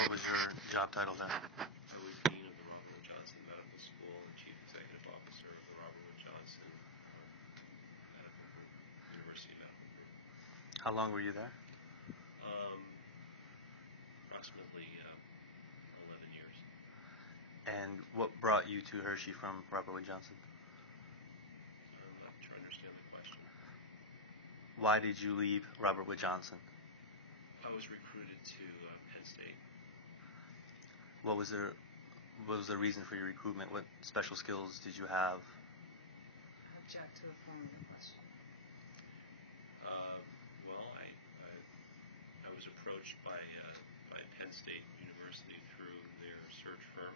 What was your job title there? I was Dean of the Robert Wood Johnson Medical School and Chief Executive Officer of the Robert Wood Johnson Medical Group, University Medical Group. How long were you there? Approximately 11 years. And what brought you to Hershey from Robert Wood Johnson? I'm not trying to understand the question. Why did you leave Robert Wood Johnson? I was recruited to Penn State. What was the reason for your recruitment? What special skills did you have? Object to the form of the question. Well, I was approached by Penn State University through their search firm.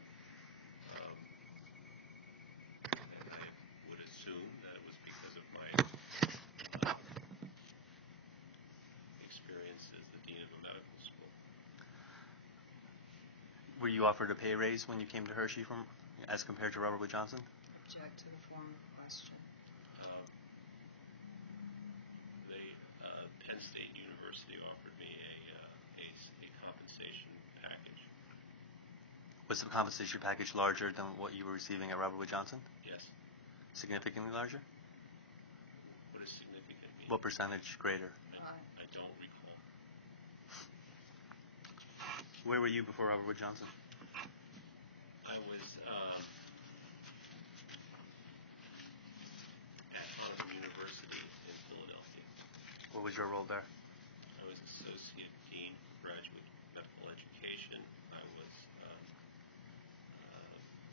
And I would assume that it was because of my experience as the dean of a medical school. Were you offered a pay raise when you came to Hershey as compared to Robert Wood Johnson? Object to the form of the question. Penn State University offered me a compensation package. Was the compensation package larger than what you were receiving at Robert Wood Johnson? Yes. Significantly larger? What does significant mean? What percentage greater? I don't recall. Where were you before Robert Wood Johnson? I was at Hofstra University in Philadelphia. What was your role there? I was Associate Dean for Graduate Medical Education. I was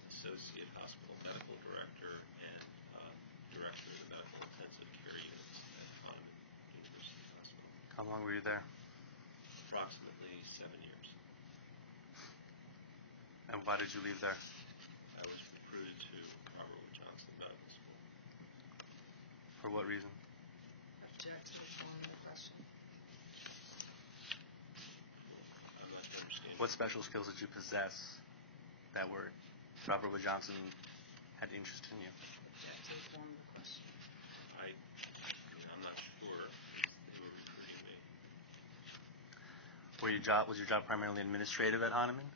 Associate Hospital Medical Director and Director of the Medical Intensive Care Units at Hahnemann University Hospital. How long were you there? Approximately 7 years. And why did you leave there? I was recruited to Robert Wood Johnson Medical School. For what reason? Object to the form of the question. I'm not understanding. What special skills did you possess that Robert Wood Johnson had interest in you? Object to the form of the question. I'm not sure. They were recruiting me. Was your job primarily administrative at Hahnemann?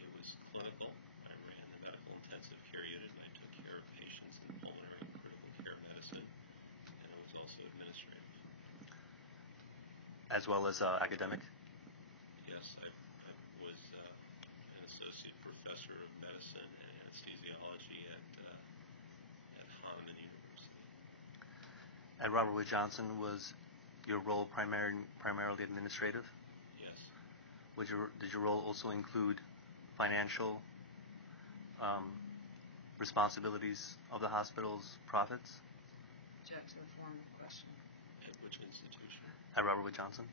It was clinical. I ran the medical intensive care unit and I took care of patients in pulmonary and critical care medicine. And I was also administrative. As well as academic? Yes, I was an associate professor of medicine and anesthesiology at Hahnemann University. At Robert Wood Johnson, was your role primarily administrative? Yes. Did your role also include financial responsibilities of the hospital's profits? Object to the form of the question. At which institution? At Robert Wood Johnson?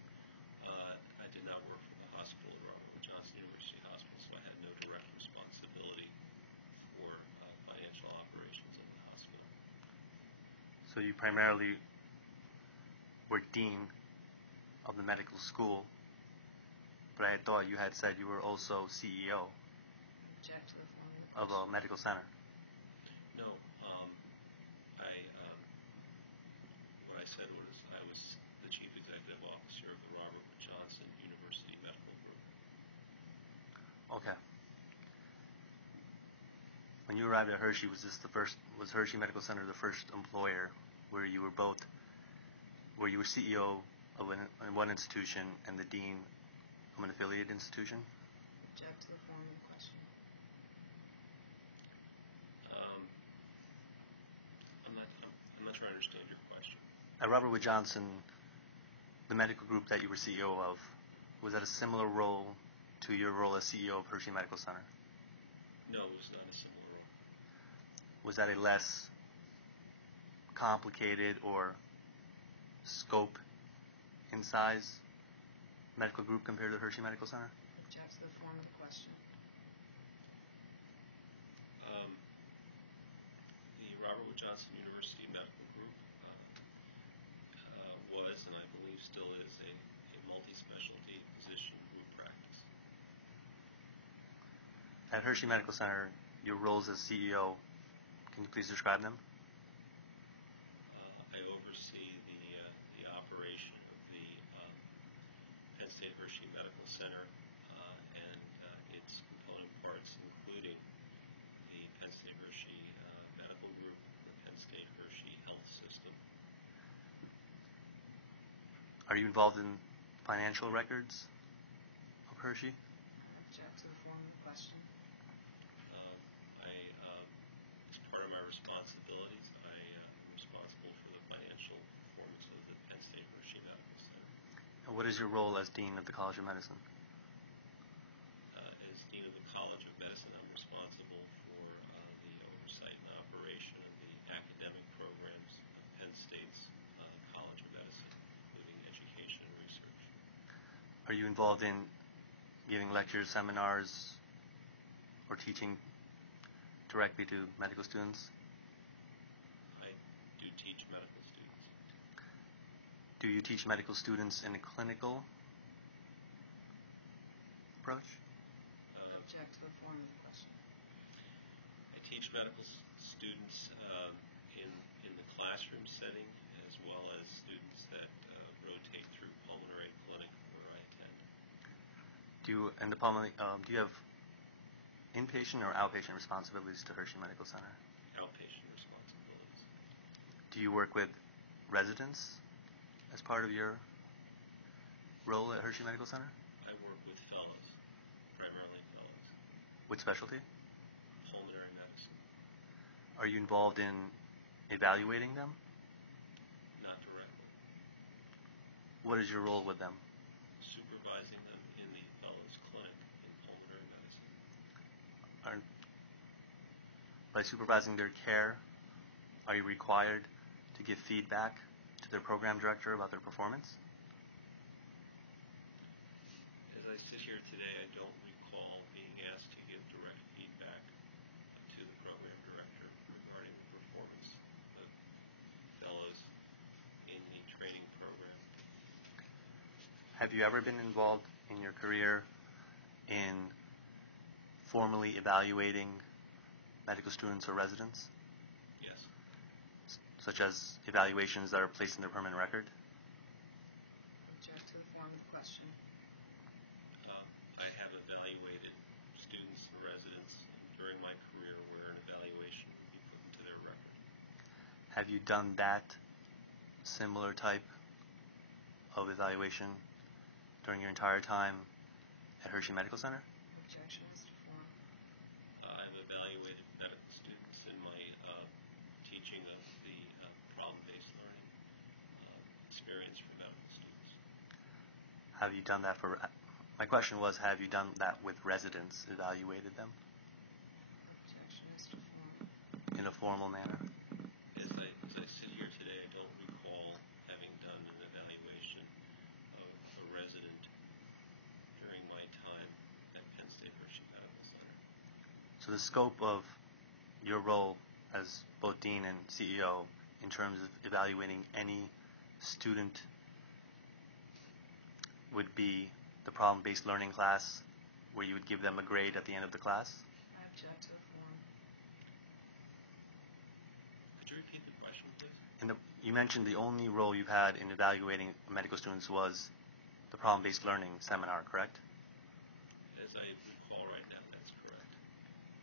I did not work for the hospital at Robert Wood Johnson University Hospital, so I had no direct responsibility for financial operations of the hospital. So you primarily were dean of the medical school, but I thought you had said you were also CEO Object to the form of of the question. a medical center. No, what I said was I was the Chief Executive Officer of the Robert Wood Johnson University Medical Group. Okay. When you arrived at Hershey, was Hershey Medical Center the first employer where you were CEO of one institution and the dean of an affiliated institution? Object to the form of the question. I'm not trying to understand your question. At Robert Wood Johnson, the medical group that you were CEO of, was that a similar role to your role as CEO of Hershey Medical Center? No, it was not a similar role. Was that a less complicated or scope in size medical group compared to the Hershey Medical Center? Object to the form of the question. The Robert Wood Johnson University Medical Group was, and I believe still is, a multi-specialty physician group practice. At Hershey Medical Center, your roles as CEO, can you please describe them? I oversee the operation of the Penn State Hershey Medical Center and its component parts, including the Penn State Hershey Medical Group, the Penn State Hershey Health System. Are you involved in financial records of Hershey? Object to the form of the question. As part of my responsibilities, I am responsible for the financial performance of the Penn State Hershey Medical Center. And what is your role as Dean of the College of Medicine? As Dean of the College of Medicine, I'm responsible for the oversight and operation of the academic programs of Penn State's College of Medicine, including education and research. Are you involved in giving lectures, seminars, or teaching directly to medical students? I do teach medical students. Do you teach medical students in a clinical approach? Object to the form of the question. I teach medical students in the classroom setting, as well as students that rotate through pulmonary clinic where I attend. Do you have inpatient or outpatient responsibilities to Hershey Medical Center? Outpatient responsibilities. Do you work with residents as part of your role at Hershey Medical Center? I work with fellows, primarily fellows. Which specialty? Pulmonary medicine. Are you involved in evaluating them? Not directly. What is your role with them? Supervising them in the fellows clinic in pulmonary medicine. By supervising their care, are you required to give feedback to their program director about their performance? As I sit here today, I don't recall being asked to give direct feedback to the program director regarding the performance of fellows in the training program. Have you ever been involved in your career in formally evaluating medical students or residents, Yes. such as evaluations that are placed in their permanent record? Object to the form of the question. I have evaluated students and residents during my career where an evaluation would be put into their record. Have you done that similar type of evaluation during your entire time at Hershey Medical Center? Objection is to form. I've evaluated medical students in my teaching of the problem-based learning experience for medical students. Have you done that for... My question was, have you done that with residents, evaluated them Objection is to form. in a formal manner? As I sit here today, I don't recall having done an evaluation of a resident during my time at Penn State Hershey Medical Center. So the scope of your role as both Dean and CEO in terms of evaluating any student would be the problem-based learning class, where you would give them a grade at the end of the class? I object to the form. Could you repeat the question, please? You mentioned the only role you've had in evaluating medical students was the problem-based learning seminar, correct? As I recall right now, that's correct.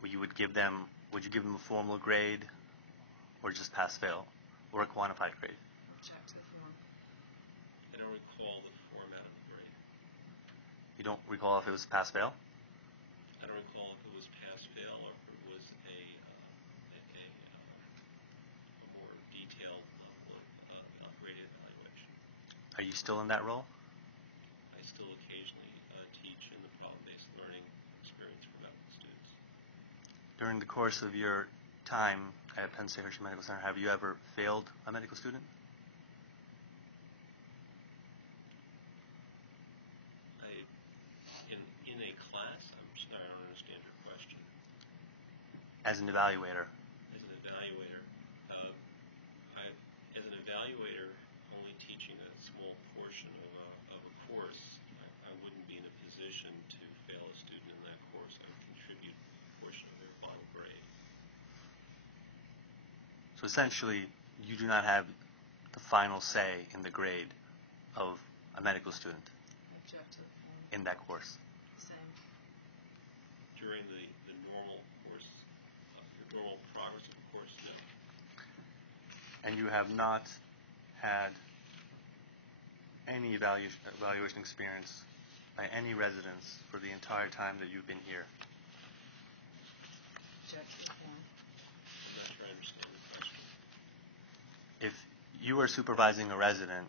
Would you give them a formal grade, or just pass-fail, or a quantified grade? Object to the form. I don't recall the format of the grade. You don't recall if it was pass-fail? I don't recall if it was pass-fail or if it was a more detailed graded evaluation. Are you still in that role? I still occasionally teach in the problem-based learning experience for medical students. During the course of your time at Penn State Hershey Medical Center, have you ever failed a medical student? In a class? I'm sorry, I don't understand your question. As an evaluator? As an evaluator, only teaching a small portion of a course, I wouldn't be in a position to fail a student in that course. I would contribute a portion of their final grade. So essentially, you do not have the final say in the grade of a medical student. Object to the form. in that course? Same. During the normal course, the normal progress of the course, no. And you have not had any evaluation experience by any residents for the entire time that you've been here? Object to the form. I'm not sure I understand the question. If you are supervising a resident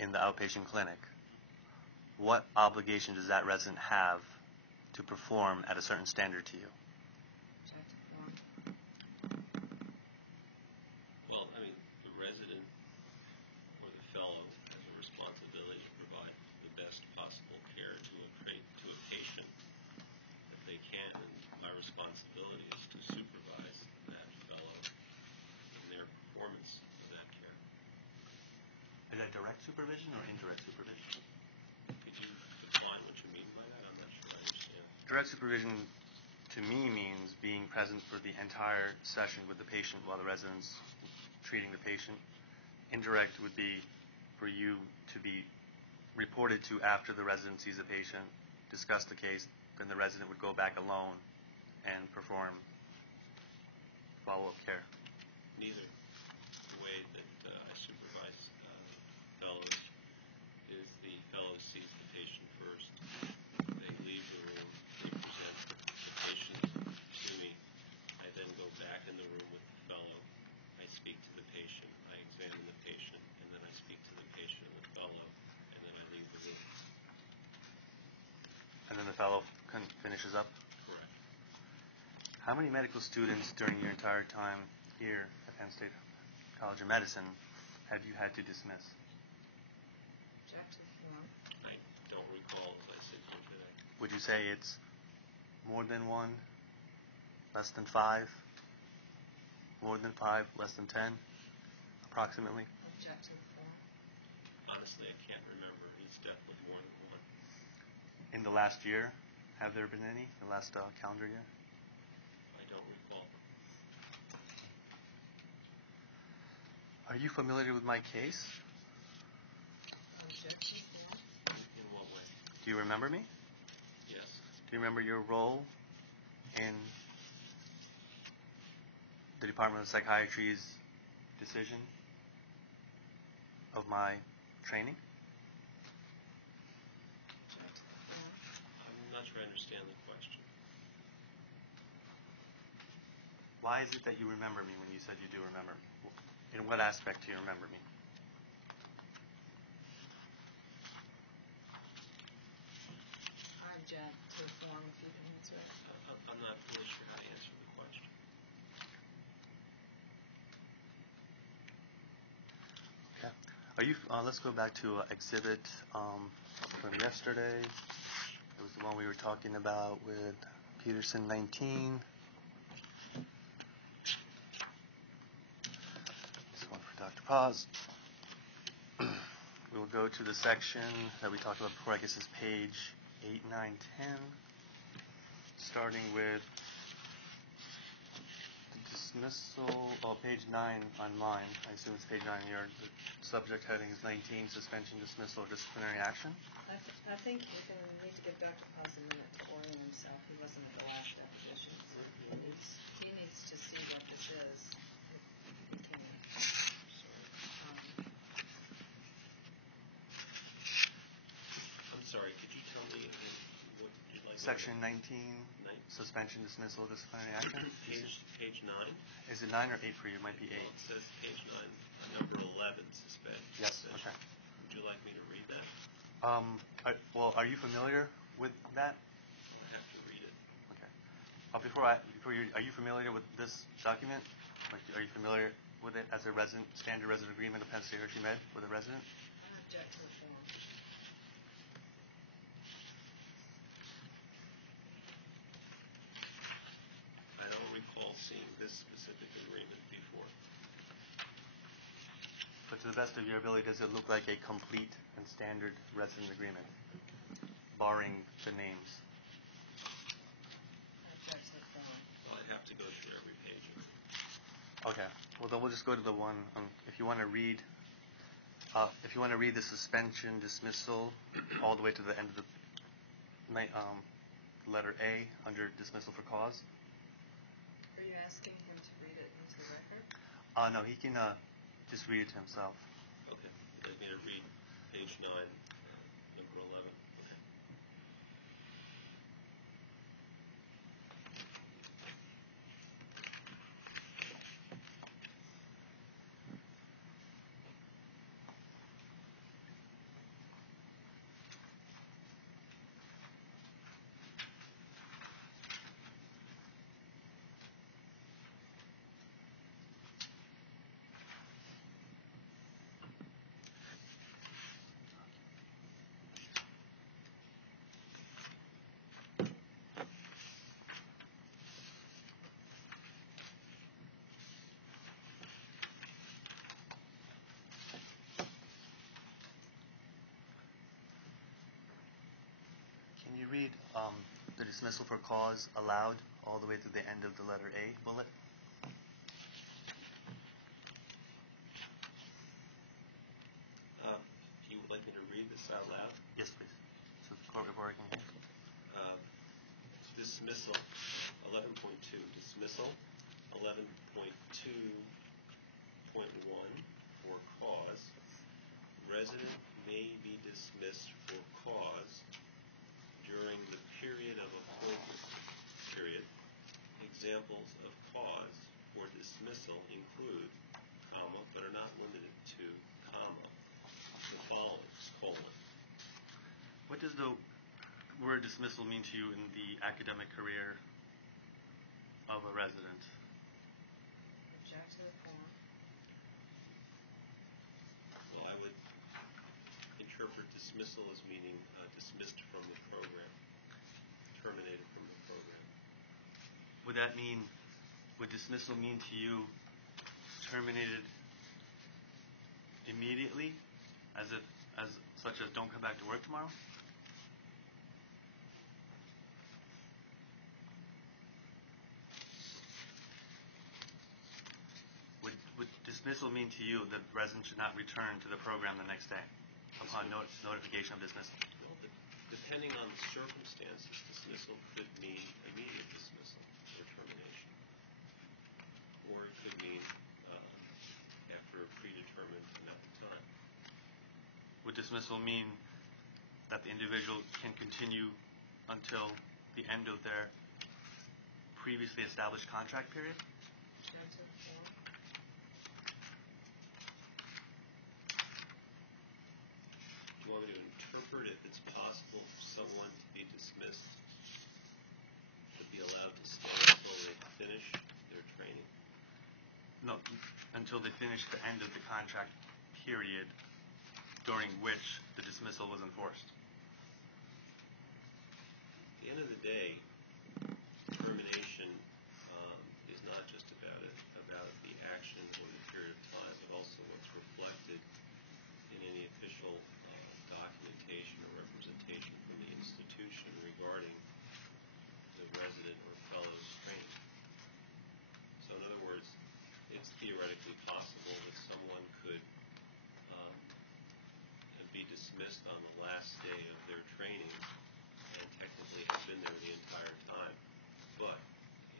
in the outpatient clinic, what obligation does that resident have to perform at a certain standard to you? Object to the form. Well, I mean, the resident or the fellow has a responsibility to provide the best possible care to a patient if they can, and my responsibility is to supervise that fellow in their performance of that care. Is that direct supervision or indirect supervision? Could you define what you mean by that? I'm not sure I understand. Direct supervision to me means being present for the entire session with the patient while the resident's treating the patient. Indirect would be for you to be reported to after the resident sees the patient, discuss the case, then the resident would go back alone and perform follow-up care. Neither. The way that I supervise fellows is the fellow sees the patient first. They leave the room. They present the patient to me. I then go back in the room with the fellow. I speak to the patient. I examine the patient. And then I speak to the patient and the fellow. And then I leave the room. And then the fellow finishes up? Correct. How many medical students during your entire time here at Penn State College of Medicine have you had to dismiss? Object to the form. I don't recall as I sit here today. Would you say it's more than one, less than 5, more than 5, less than 10, approximately? Object to the form. Honestly, I can't remember. It's definitely more than one. In the last year, have there been any? The last calendar year? I don't recall. Are you familiar with my case? Object to the form. In what way? Do you remember me? Yes. Do you remember your role in the Department of Psychiatry's decision of my training? Object to the form. I'm not sure I understand the question. Why is it that you remember me when you said you do remember me? In what aspect do you remember me? I object to the form if you can answer it. I'm not really sure how to answer the question. Okay. Are you? Let's go back to exhibit from yesterday. It was the one we were talking about with Peterson 19. This one for Dr. Paz. We will go to the section that we talked about before. I guess it's page 8, 9, 10. Starting with the dismissal, page 9 on mine. I assume it's page 9 here. The subject heading is 19, suspension, dismissal, or disciplinary action. I think you're going to need to give Dr. Paz a minute to orient himself. He wasn't at the last deposition. So he needs to see what this is. If he can. I'm sorry, could you tell me again what you'd like? Section 19, 9? suspension, dismissal, disciplinary action. Page 9? Is it 9 or 8 for you? It might be 8. Well, it says page 9, number 11, suspend. Yes, suspension. okay. Would you like me to read that? Are you familiar with that? I have to read it. Okay. Are you familiar with this document? Like, are you familiar with it as a standard resident agreement of Penn State Hershey Med with a resident? I object to the form. I don't recall seeing this specific agreement before. But to the best of your ability, does it look like a complete and standard resident agreement, barring the names? I object to the form. Well, I'd have to go through every page of it. Okay. Well, then we'll just go to the one. If you want to read If you want to read the suspension, dismissal, all the way to the end of the letter A under dismissal for cause. Are you asking him to read it into the record? No, he can just read it to himself. Okay. You'd like me to read page 9, number 11. Okay. Can you read the dismissal for cause aloud all the way to the end of the letter A bullet? You would like me to read this out loud? Yes, please. So the court reporter can hear. Dismissal, 11.2. Dismissal, 11.2.1 for cause. Resident may be dismissed for cause during the period of appointment. Period. Examples of cause for dismissal include, comma, but are not limited to, comma, the following, colon. What does the word dismissal mean to you in the academic career of a resident? Object to the form. Well, I would interpret dismissal as meaning dismissed from the program, terminated from the program. Would dismissal mean to you terminated immediately, such as don't come back to work tomorrow? Would dismissal mean to you that resident should not return to the program the next day upon notification of dismissal? Well, depending on the circumstances, dismissal could mean immediate dismissal or termination. Or it could mean after a predetermined amount of time. Would dismissal mean that the individual can continue until the end of their previously established contract period? Object to the form. Do you want me to interpret if it's possible for someone to be dismissed to be allowed to stay until they finish their training? No, until they finish the end of the contract period during which the dismissal was enforced. At the end of the day, termination is not just about the action or the period of time, but also what's reflected in any official documentation or representation from the institution regarding the resident or fellow's training. So in other words, it's theoretically possible that someone could be dismissed on the last day of their training and technically have been there the entire time. But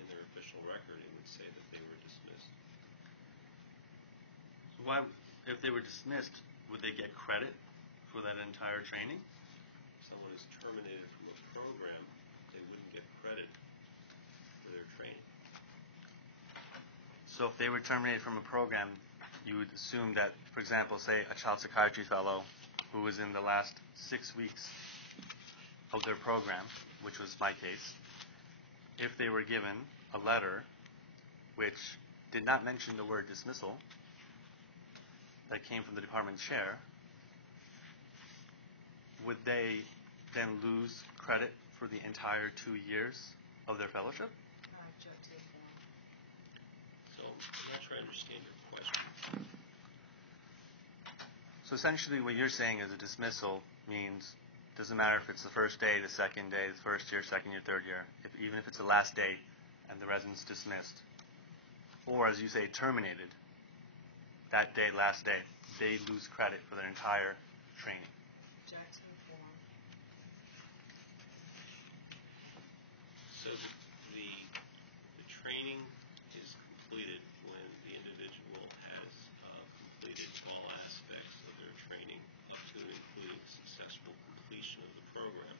in their official record, it would say that they were dismissed. So if they were dismissed, would they get credit for that entire training? If someone is terminated from a program, they wouldn't get credit for their training. So if they were terminated from a program, you would assume that, for example, say a child psychiatry fellow who was in the last 6 weeks of their program, which was my case, if they were given a letter which did not mention the word dismissal, that came from the department chair, would they then lose credit for the entire 2 years of their fellowship? Object to the form. So I'm not sure I understand your question. So essentially what you're saying is a dismissal means doesn't matter if it's the first day, the second day, the first year, second year, third year, even if it's the last day and the resident's dismissed. Or as you say, terminated that day, last day. they lose credit for their entire training. Jackson form. So the training is completed when the individual has completed all aspects of their training, up to and including successful completion of the program.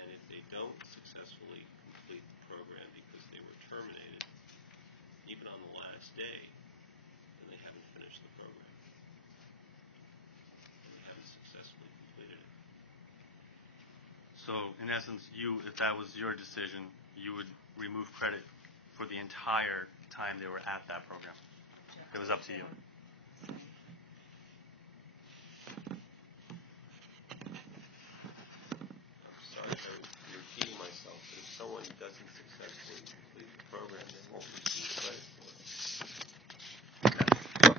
And if they don't successfully complete the program because they were terminated, even on the last day, then they haven't finished the program. And they haven't successfully completed it. So, in essence, if that was your decision, you would remove credit for the entire time they were at that program. It was up to you. I'm sorry for repeating myself, but if someone doesn't successfully complete the program, they won't receive credit for it.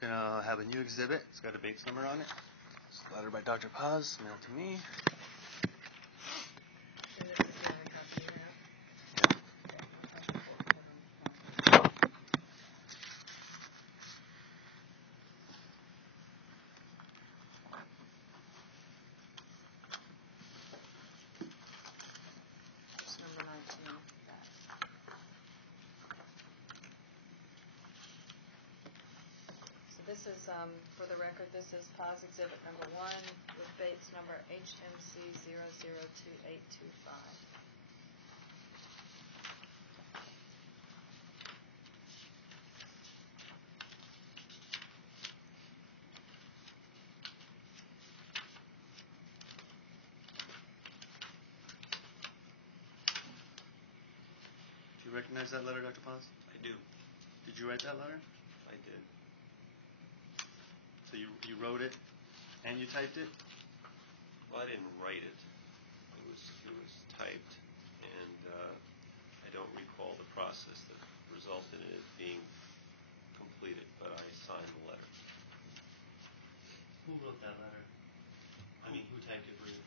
Gonna have a new exhibit. It's got a Bates number on it. It's a letter by Dr. Paz, mailed to me. And this is the only copy you have? It's number 19. So this is, for the record, this is PAWS Exhibit number 1 with Bates number HMC 002825. Do you recognize that letter, Dr. Paz? I do. Did you write that letter? I did. So you wrote it and you typed it? Well, I didn't write it. It was typed, and I don't recall the process that resulted in it being completed, but I signed the letter. Who wrote that letter? I mean, who typed it for you?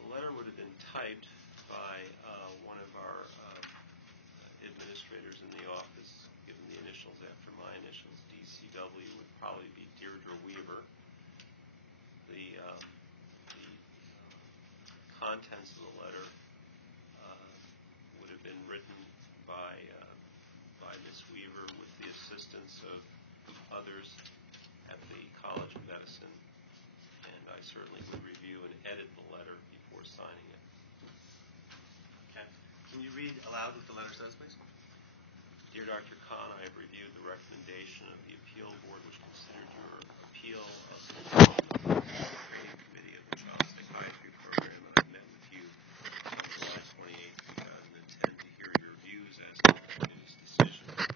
The letter would have been typed by one of our administrators in the office, given the initials after my initials. DCW would probably be Deirdre Weaver. The contents of the letter would have been written by Ms. Weaver with the assistance of others at the College of Medicine, and I certainly would review and edit the letter before signing it. Okay. Can you read aloud what the letter says, please? Dear Dr. Khan, I have reviewed the recommendation of the appeal board, which considered your appeal of the training committee of the child psychiatry program, and I met with you on July 28, 2010 to hear your views as to the committee's decision. I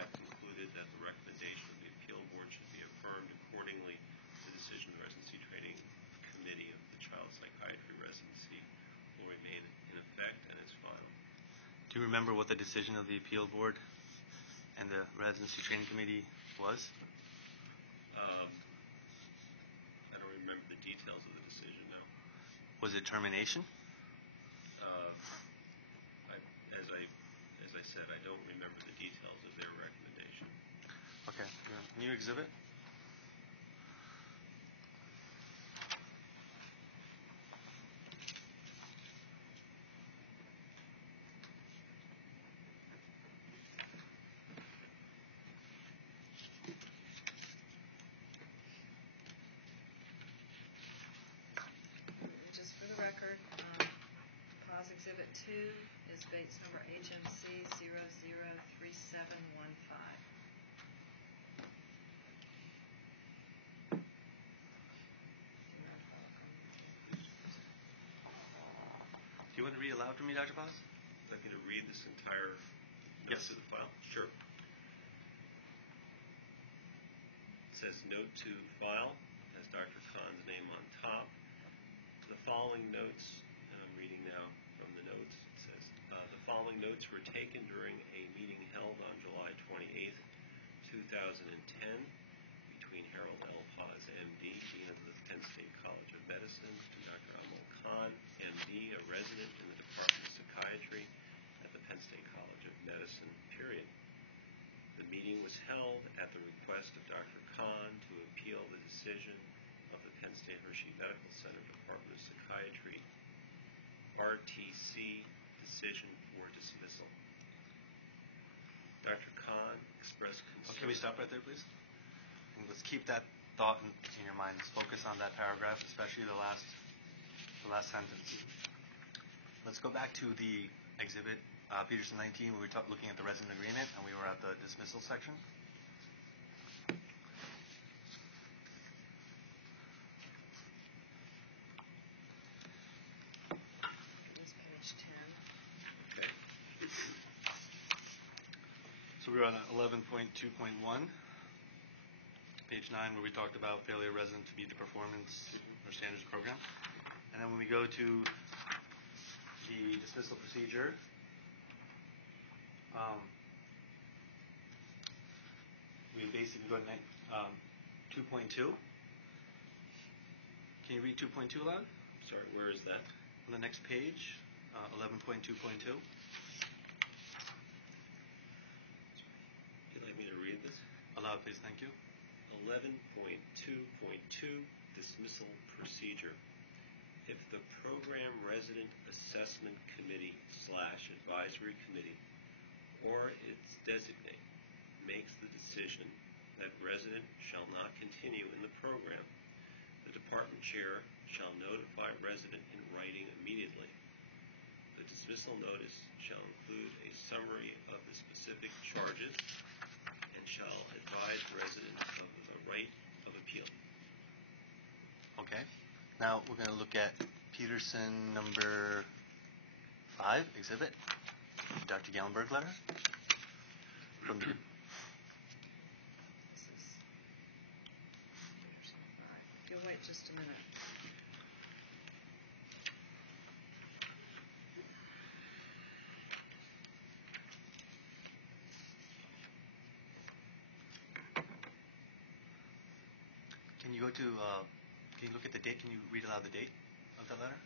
have concluded that the recommendation of the appeal board should be affirmed. Accordingly, the decision of the residency training committee of the child psychiatry residency will remain in effect and is final. Do you remember what the decision of the appeal board and the residency training committee was? I don't remember the details of the decision now. Was it termination? As I said, I don't remember the details of their recommendation. Okay. New exhibit? Just for the record, PAWS Exhibit 2 is Bates number HMC 003715. Do you want to read aloud for me, Dr. Paz? Would you like me to read this entire note to the file? Sure. It says note to file, has Dr. Khan's name on top. The following notes, and I'm reading now from the notes, it says, the following notes were taken during a meeting held on July 28th, 2010, between Harold L. Paz, M.D., Dean of the Penn State College of Medicine, and Dr. Amol Khan, M.D., a resident in the Department of Psychiatry at the Penn State College of Medicine, period. The meeting was held at the request of Dr. Khan to appeal the decision of the Penn State Hershey Medical Center Department of Psychiatry RTC decision for dismissal. Dr. Khan expressed concern. Can we stop right there, please? And let's keep that thought in your mind. Let's focus on that paragraph, especially the last sentence. Let's go back to the exhibit, Peterson 19, where we were looking at the resident agreement, and we were at the dismissal section. It's page 10. Okay. So we were on 11.2.1, page 9, where we talked about failure of resident to meet the performance or standards program. And then when we go to the dismissal procedure, we basically go to 2.2. Can you read 2.2 aloud? Sorry, where is that? On the next page, 11.2.2. You'd like me to read this? Aloud, please. Thank you. 11.2.2 Dismissal Procedure. If the Program Resident Assessment Committee / Advisory Committee or its designate makes the decision that resident shall not continue in the program, the department chair shall notify resident in writing immediately. The dismissal notice shall include a summary of the specific charges and shall advise resident of the right of appeal. Okay. Now we're going to look at Peterson number 5, exhibit, Dr. Gallenberg letter. From the This is Peterson 5. If you'll wait just a minute. Can you go to, can you look at the date? Can you read aloud the date of that letter?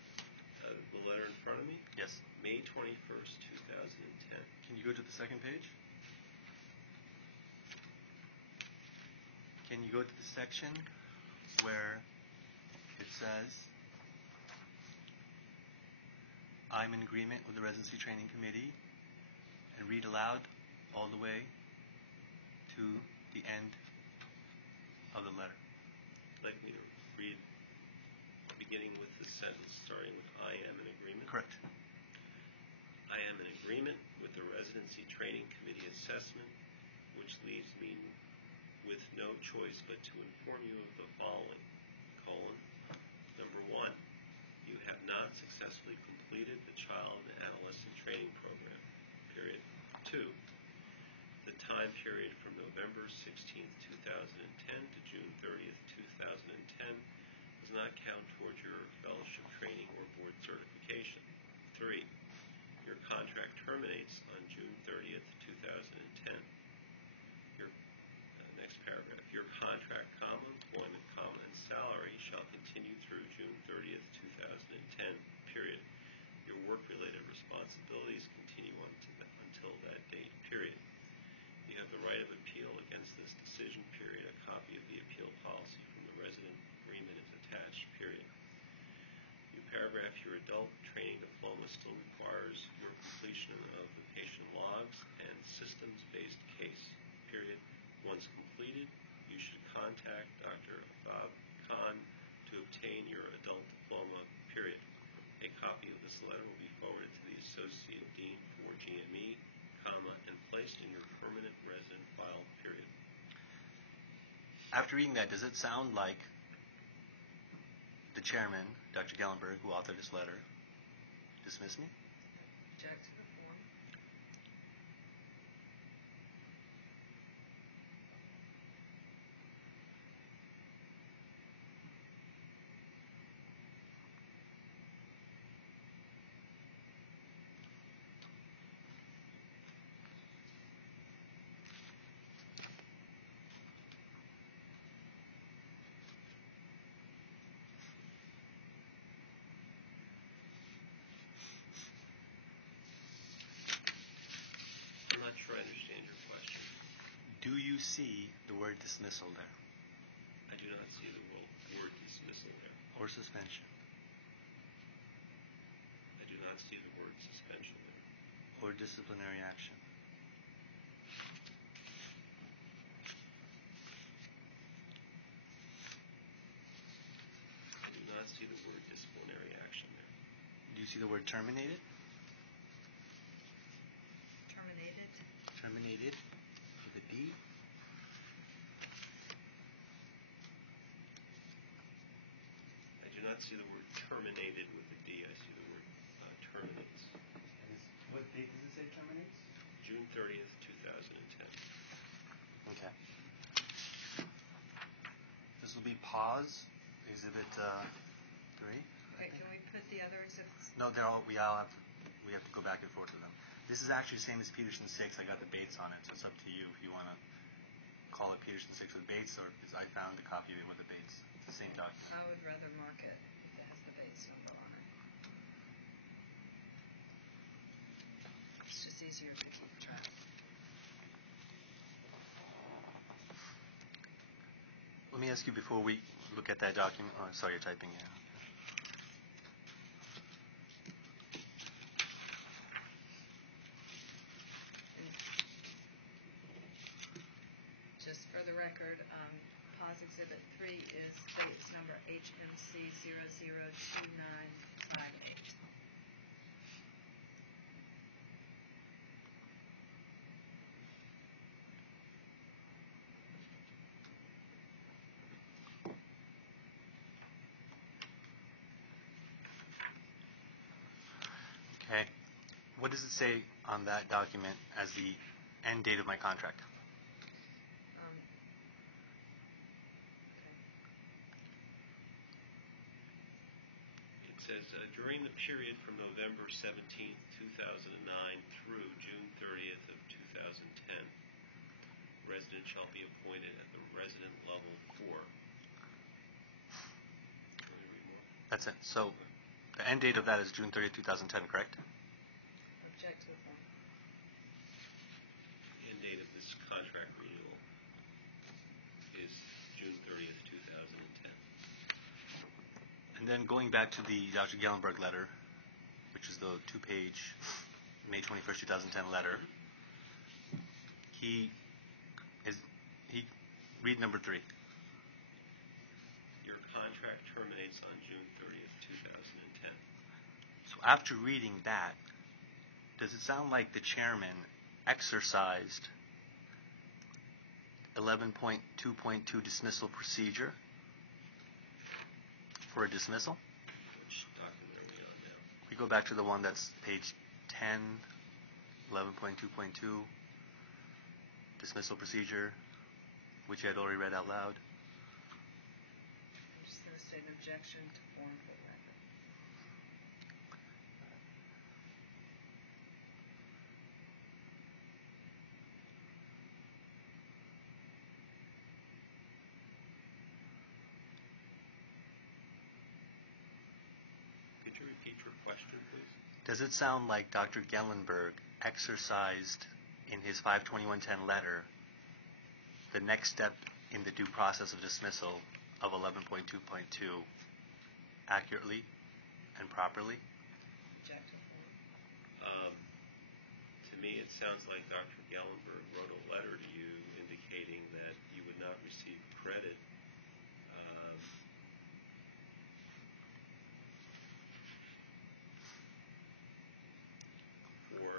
The letter in front of me, Yes. May 21st, 2010. Can you go to the second page? Can you go to the section where it says, I'm in agreement with the Residency Training Committee, and read aloud all the way to the end of the letter? Like me to read beginning with the sentence starting with I am in agreement. Correct. I am in agreement with the Residency Training Committee assessment, which leaves me with no choice but to inform you of the following: Number 1, you have not successfully completed the Child and Adolescent Training Program. Period. 2, the time period from November 16th, 2010 to June 30th, 2010 does not count toward your fellowship training or board certification. 3, your contract terminates on June 30th, 2010. Next paragraph. Your contract, employment, and salary shall continue through June 30th, 2010. Period. Your work-related responsibilities continue until that date. Period. You have the right of appeal against this decision. Period. A copy of the appeal policy from the resident agreement is attached. Period. New paragraph. Your adult training diploma still requires your completion of the patient logs and systems-based case. Period. Once completed, you should contact Dr. Bob Khan to obtain your adult diploma. Period. A copy of this letter will be forwarded to the Associate Dean for GME, and placed in your permanent resident file. Period. After reading that, does it sound like the chairman, Dr. Gallenberg, who authored this letter, dismissed me? Object to the form. see the word dismissal there? I do not see the word dismissal there. Or suspension? I do not see the word suspension there. Or disciplinary action? I do not see the word disciplinary action there. Do you see the word terminated? Terminated? Terminated with a D? I do not see the word terminated with a D. I see the word terminates. What date does it say terminates? June 30th, 2010. Okay. This will be pause, exhibit 3. Wait, can we put the other exhibits? No, we have to go back and forth with them. This is actually the same as Peterson 6. I got the Bates on it, so it's up to you if you want to call it Peterson 6 with Bates, or because I found a copy of it with the Bates. It's the same document. I would rather mark it if it has the Bates number on it. It's just easier to keep track. Let me ask you before we look at that document. Oh, sorry, you're typing here. Just for the record, PAWS Exhibit 3 is Bates number HMC 002998. Okay. What does it say on that document as the end date of my contract? It says, during the period from November 17th, 2009 through June 30th of 2010, resident shall be appointed at the resident level 4. Can we read more? That's it. So the end date of that is June 30th, 2010, correct? Object to the form. End date of this contract renewal is June 30th, 2010. And then going back to the Dr. Gellenberg letter, which is the 2-page May 21st, 2010 letter, read number 3. Your contract terminates on June 30th, 2010. So after reading that, does it sound like the chairman exercised 11.2.2 dismissal procedure for a dismissal? Which document are we on now? We go back to the one that's page 10, 11.2.2, dismissal procedure, which you had already read out loud. I'm just going to state an objection to form for the record. Could you repeat your question, please? Does it sound like Dr. Gellenberg exercised in his 52110 letter the next step in the due process of dismissal of 11.2.2 accurately and properly? Object to the form. To me, it sounds like Dr. Gellenberg wrote a letter to you indicating that you would not receive credit for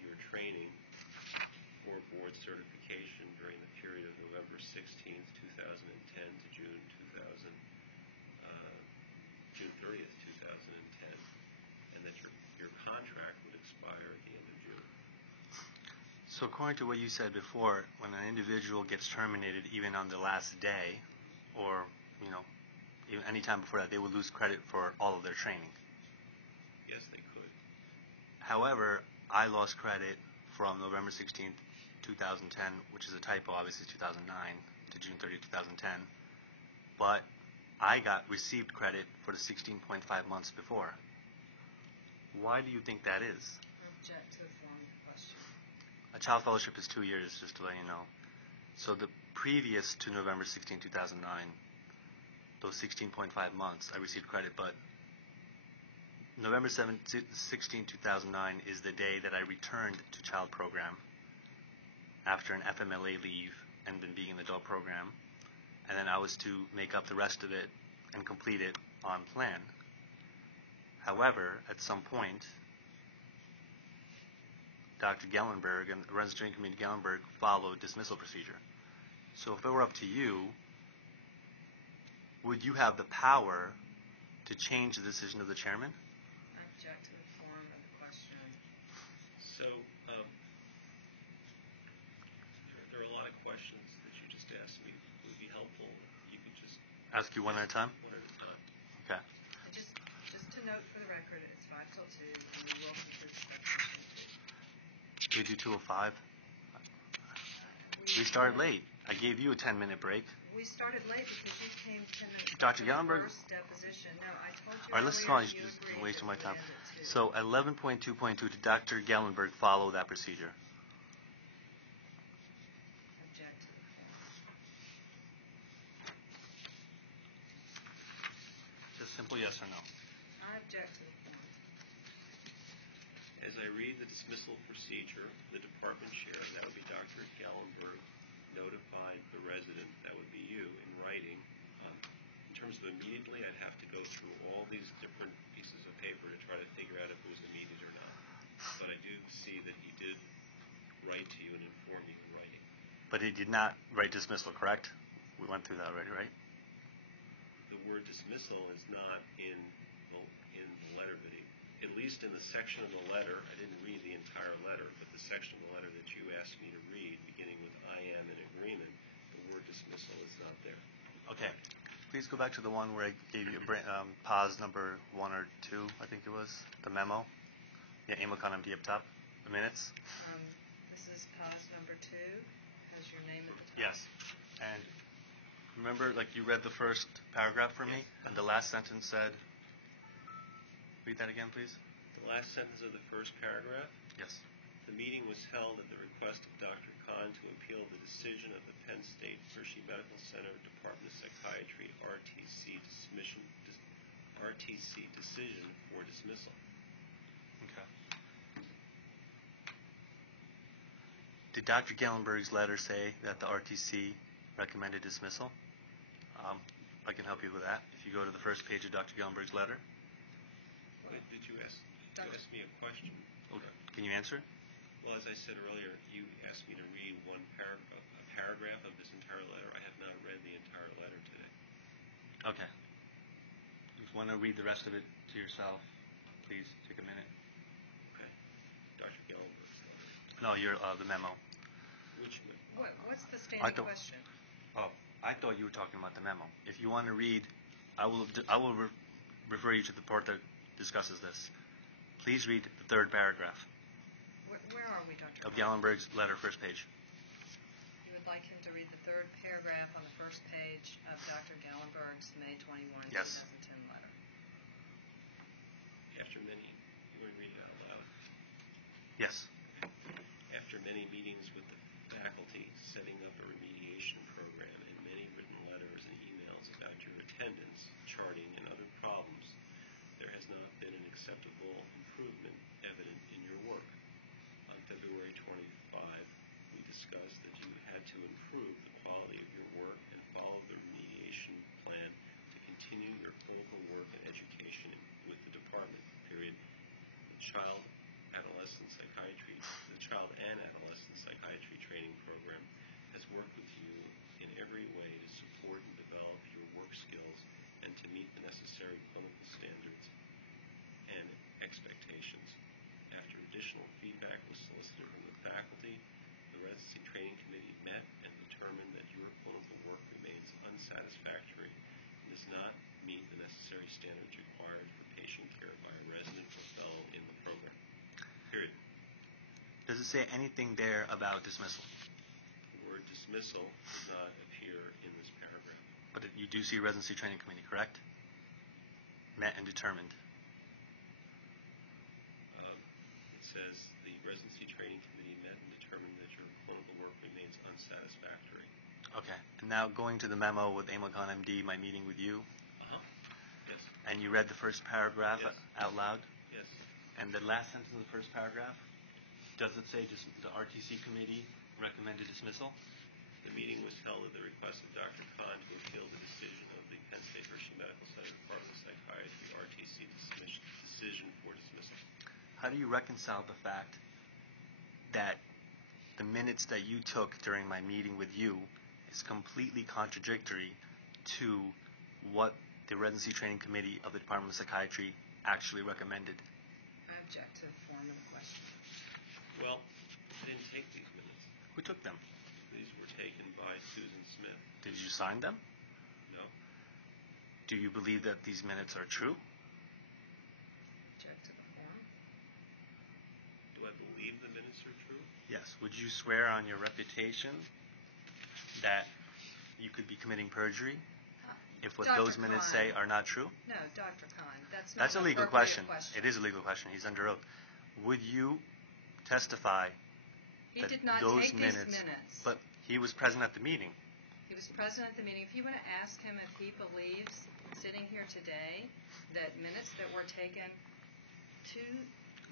your training for board certification during the period of November 16th, 2010 to June 30th, 2010, and that your contract would expire at the end of June. So according to what you said before, when an individual gets terminated even on the last day, or, even any time before that, they would lose credit for all of their training. Yes, they could. However, I lost credit from November 16th, 2010, which is a typo, obviously 2009, to June 30th, 2010. But I received credit for the 16.5 months before. Why do you think that is? Object to the form question. A child fellowship is 2 years, just to let you know. So the previous to November 16, 2009, those 16.5 months, I received credit, but November 16, 2009 is the day that I returned to child program after an FMLA leave and then being in the adult program. And then I was to make up the rest of it and complete it on plan. However, at some point, Dr. Gellenberg and the Residence Training Committee Gellenberg followed dismissal procedure. So if it were up to you, would you have the power to change the decision of the chairman? I object to the form of the question. So there are a lot of questions that you just asked me. It would be helpful if you could just Ask you one at a time? one at a time. Okay. And just to note for the record, it's 5 till 2, and we will conclude the question. We do 2:05. We started late. I gave you a 10-minute break. We started late because you came 10 minutes Dr. after the Gellenberg? first deposition. No, I told you All right, let's earlier not you just agreed waste that my we time. ended at 2. So 11.2.2, did Dr. Gellenberg follow that procedure? Object to the form. Just simple yes or no. I object to the form. As I read the dismissal procedure, the department chair, that would be Dr. Gallenberg, notified the resident, that would be you, in writing. In terms of immediately, I'd have to go through all these different pieces of paper to try to figure out if it was immediate or not. But I do see that he did write to you and inform you in writing. But he did not write dismissal, correct? We went through that already, right? The word dismissal is not in the letter that he, at least in the section of the letter, I didn't read the entire letter, but the section of the letter that you asked me to read, beginning with I am in agreement, the word dismissal is not there. Okay. Please go back to the one where I gave you pause number 1 or 2, I think it was, the memo. Yeah, Amicon MD up top, the minutes. This is pause number 2. Has your name at the top. Yes. And remember, like you read the first paragraph for me, and the last sentence said, read that again, please. The last sentence of the first paragraph, Yes. the meeting was held at the request of Dr. Khan to appeal the decision of the Penn State Hershey Medical Center Department of Psychiatry RTC decision for dismissal. Okay. Did Dr. Gellenberg's letter say that the RTC recommended dismissal? I can help you with that. If you go to the first page of Dr. Gellenberg's letter. Did you ask me a question? Okay. Can you answer? Well, as I said earlier, you asked me to read a paragraph of this entire letter. I have not read the entire letter today. Okay. If you want to read the rest of it to yourself, please take a minute. Okay. Dr. Gellenberg's letter. No, the memo. Which memo? What's the standing don't- question? Oh, I thought you were talking about the memo. If you want to read, I will refer you to the part that discusses this. Please read the third paragraph Where are we, Dr. of Gellenberg's letter, first page. You would like him to read the third paragraph on the first page of Dr. Gallenberg's May 21, Yes. 2010 letter. After many, you want to read it out loud? Yes. After many meetings with the faculty, setting up a remediation program, and many written letters and emails about your attendance, charting, and other problems, there has not been an acceptable improvement evident in your work. On February 25, we discussed that you had to improve the quality of your work and follow the remediation plan to continue your clinical work and education with the department, period. The Child and Adolescent Psychiatry Training Program has worked with you in every way to support and develop your work skills and to meet the necessary clinical standards and expectations. After additional feedback was solicited from the faculty, the Residency Training Committee met and determined that your clinical work remains unsatisfactory and does not meet the necessary standards required for patient care by a resident or fellow in the program. Period. Does it say anything there about dismissal? The word dismissal does not appear in this paragraph. But you do see Residency Training Committee, correct? Met and determined. It says the Residency Training Committee met and determined that your clinical work remains unsatisfactory. Okay. And now going to the memo with Emil Khan, MD, my meeting with you, Yes. and you read the first paragraph Yes. out loud, Yes. and the last sentence of the first paragraph, does it say just the RTC committee recommended dismissal? The meeting was held at the request of Dr. Khan to appeal the decision of the Penn State Hershey Medical Center Department of Psychiatry, RTC decision for dismissal. How do you reconcile the fact that the minutes that you took during my meeting with you is completely contradictory to what the Residency Training Committee of the Department of Psychiatry actually recommended? I object to the form of the question. Well, I didn't take these minutes. Who took them? These were taken by Susan Smith. Did you sign them? No. Do you believe that these minutes are true? Object to the form. Do I believe the minutes are true? Yes. Would you swear on your reputation that you could be committing perjury if what Dr. those minutes Khan. say are not true? No, Dr. Khan, that's not That's a an legal appropriate question. It is a legal question. He's under oath. Would you testify He that did not those take minutes, these minutes. but he was present at the meeting? He was present at the meeting. If you want to ask him if he believes, sitting here today, that minutes that were taken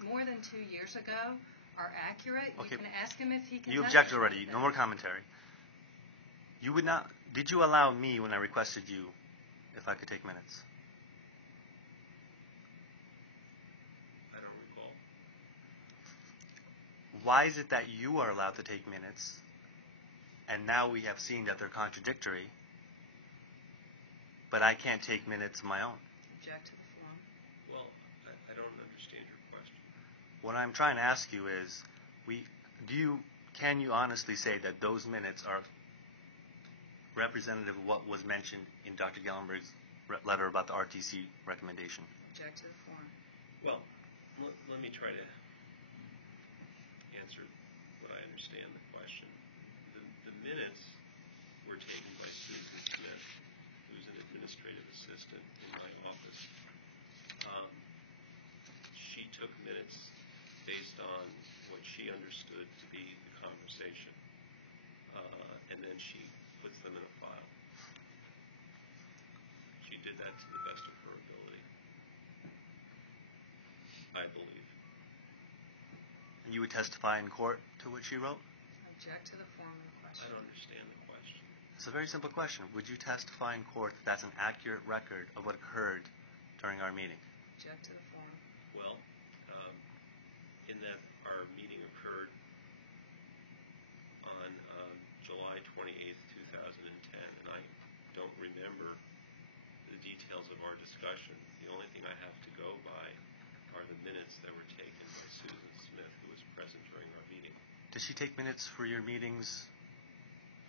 more than 2 years ago are accurate, Okay. you can ask him if he can You testify object already. to No that. more commentary. You would not. Did you allow me when I requested you if I could take minutes? I don't recall. Why is it that you are allowed to take minutes, and now we have seen that they're contradictory, but I can't take minutes of my own? Object to the form. Well, I don't understand your question. What I'm trying to ask you is, can you honestly say that those minutes are representative of what was mentioned in Dr. Gellenberg's letter about the RTC recommendation? Object to the form. Well, let me try to answer what I understand the question. The minutes were taken by Susan Smith, who's an administrative assistant in my office. She took minutes based on what she understood to be the conversation, and then she puts them in a file. She did that to the best of her ability, I believe. And you would testify in court to what she wrote? Object to the form of the I question. don't understand the question. It's a very simple question. Would you testify in court that that's an accurate record of what occurred during our meeting? Object to the form. Well, in that our meeting occurred on July 28th, 2010, and I don't remember the details of our discussion. The only thing I have to go by are the minutes that were taken by Susan Smith, who was present during our meeting. Did she take minutes for your meetings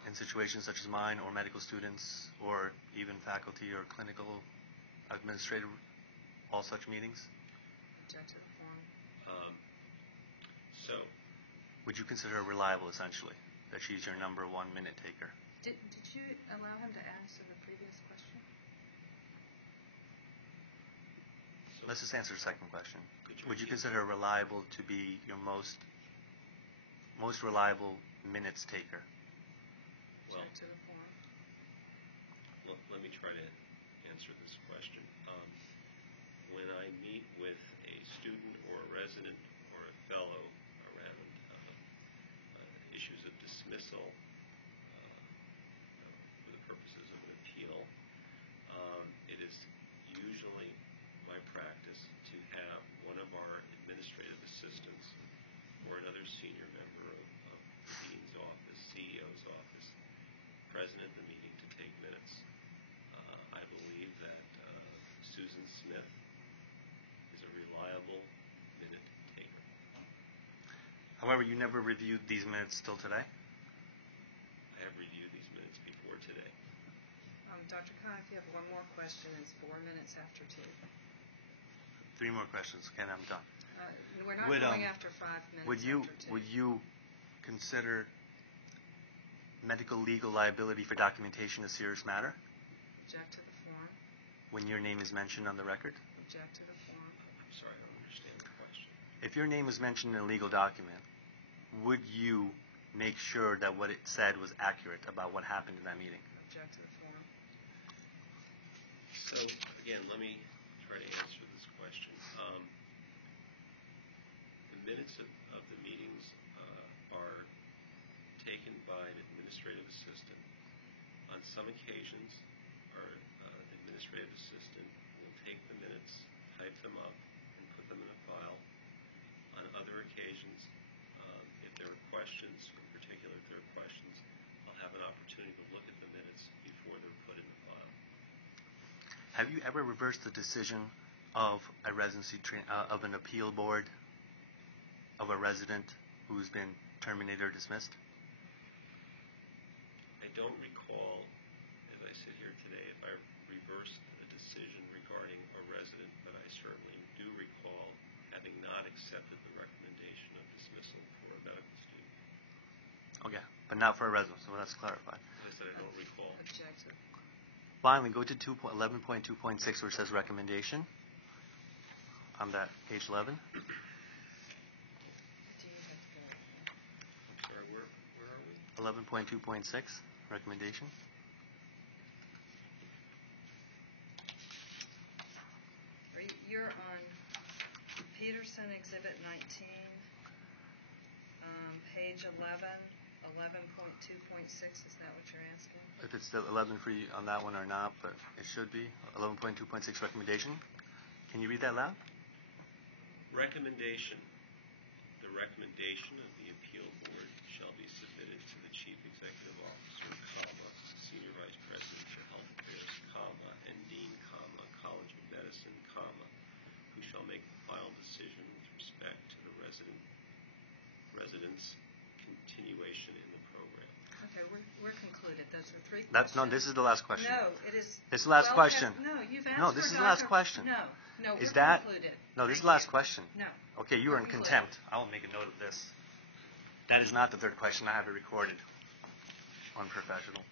in situations such as mine, or medical students, or even faculty or clinical administrative, all such meetings? Object to the form. So, Would you consider her reliable, essentially, that she's your number one minute taker? Did you allow him to answer the previous question? Let's just answer the second question. Could you Would you repeat? consider her reliable to be your most reliable minutes taker? Well, Object to the form. let me try to answer this question. When I meet with a student or a resident or a fellow around issues of dismissal for the purposes of an appeal, it is usually my practice to have one of our administrative assistants or another senior member of the dean's office, CEO's office, present at the meeting to take minutes. I believe that Susan Smith is a reliable minute taker. However, you never reviewed these minutes till today? I have reviewed these minutes before today. Dr. Khan, if you have one more question, it's 4 minutes after 2. 3 more questions. Okay, I'm done. We're not Would, going after 5 minutes Would you after 2. consider medical legal liability for documentation a serious matter Object to the form. when your name is mentioned on the record? Object to the form. I'm sorry, I don't understand the question. If your name is mentioned in a legal document, would you make sure that what it said was accurate about what happened in that meeting. Object to the form. So, again, let me try to answer this question. The minutes of the meetings are taken by an administrative assistant. On some occasions, the administrative assistant will take the minutes, type them up, and put them in a file. On other occasions, if there are questions, in particular if there are questions, I'll have an opportunity to look at the minutes before they're put in the file. Have you ever reversed the decision of a of an appeal board of a resident who's been terminated or dismissed? I don't recall, as I sit here today, if I reversed a decision regarding a resident, but I certainly do recall having not accepted the recommendation of dismissal for a medical student. Okay, but not for a resident, so let's clarify. As I said, I don't recall. Object to the form. Finally, go to 11.2.6 where it says recommendation. On that page 11. Do you have to go? I'm sorry, where are we? 11.2.6 recommendation. You're on Peterson Exhibit 19, page 11, 11.2.6. Is that what you're asking? If it's still 11 for you on that one or not, but it should be 11.2.6 recommendation. Can you read that loud? Recommendation. The recommendation of the appeal board shall be submitted to the chief executive officer, senior vice president for health affairs, and dean, college of medicine, who shall make the final decision with respect to the resident's continuation in the program. Okay, we're concluded. Those are three That's questions. no. This is the last question. No, it is. This is the last question. No, you've answered. No, this is the last question. No, Is we're that concluded. no? This is the last question. No. Okay, you are in Concluded. contempt. I will make a note of this. That is not the third question. I have it recorded. Unprofessional.